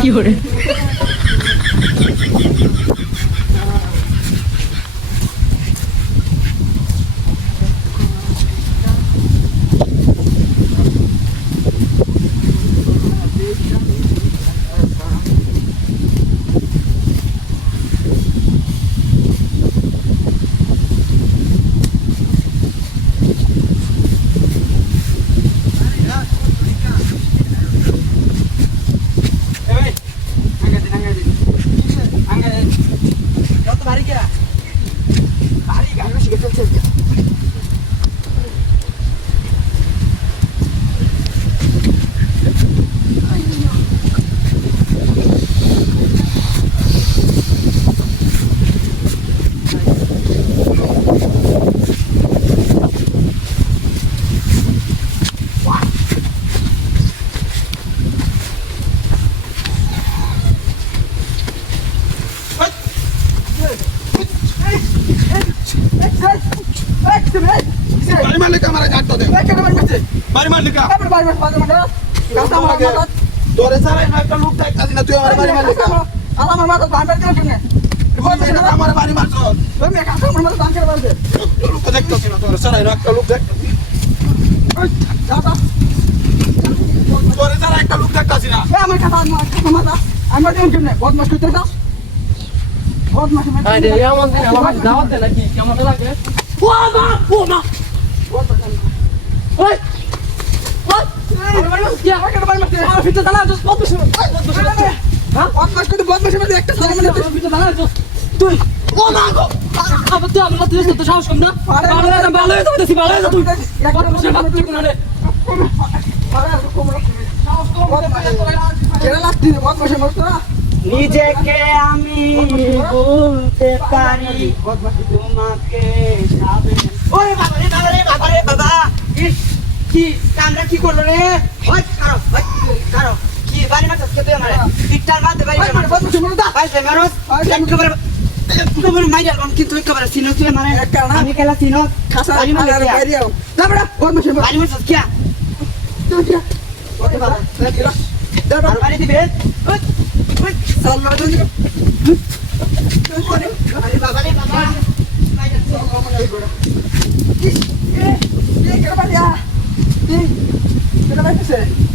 কি করে তোরে সারাই না একটা লোক দেখতাছি না তুই আমার বাড়ি মারলি কা আমার মাথা বাঁধা দিল কেন আমার বাড়ি মারছ তুমি কাছে আমার মাথা বাঁধা বাঁধে লোক দেখতাছি না তোরে সারাই না একটা লোক দেখতাছি তোরে সারাই একটা লোক দেখতাছি না আমার কাছে মাথা আমার কেমন কেমনে বদমাশ করতে দাও বদমাশ আরে এমন দিন আমার দাওয়াত দে নাকি কেমন লাগে ও মা ওই ওই আমার বাড়ি মারছে আমার ভিতরে দাঁড়া তো বদমাশ হ্যাঁ বদমাশ করতে বদমাশ মানে একটা সালা মানে ভিতরে দাঁড়া তো তুই ও মা গো আবার তুই আমার তুই তো সাহস কম না ভালো হয়ে যাবে ভালো হয়ে যাবে তুই বদমাশের বাপ তুই কোনে নিজেকে আমি বলতে পারি তোমাকে ওরে বাবা রে বাবা রে বাবা রে বাবা কি কামরা কি করলো রে ওই কারো কি বাড়ি মাছ তুই আমারে ইটার মারতে পারি না ভাই মেরো একবার তোমার মাইরা কোন কিন্তু একবার সিনো তুই মানে আমি খেলা সিনো খাসা বাড়ি মাছ বাইরে আও না বড় বদমাশ বাড়ি মাছ কি ওরে বাবা আর বাড়ি দিবে ওই সাল্লাল্লাহু আলাইহি আরে বাবা রে বাবা এ কেন বাড়ি আ এ কেন বাড়ি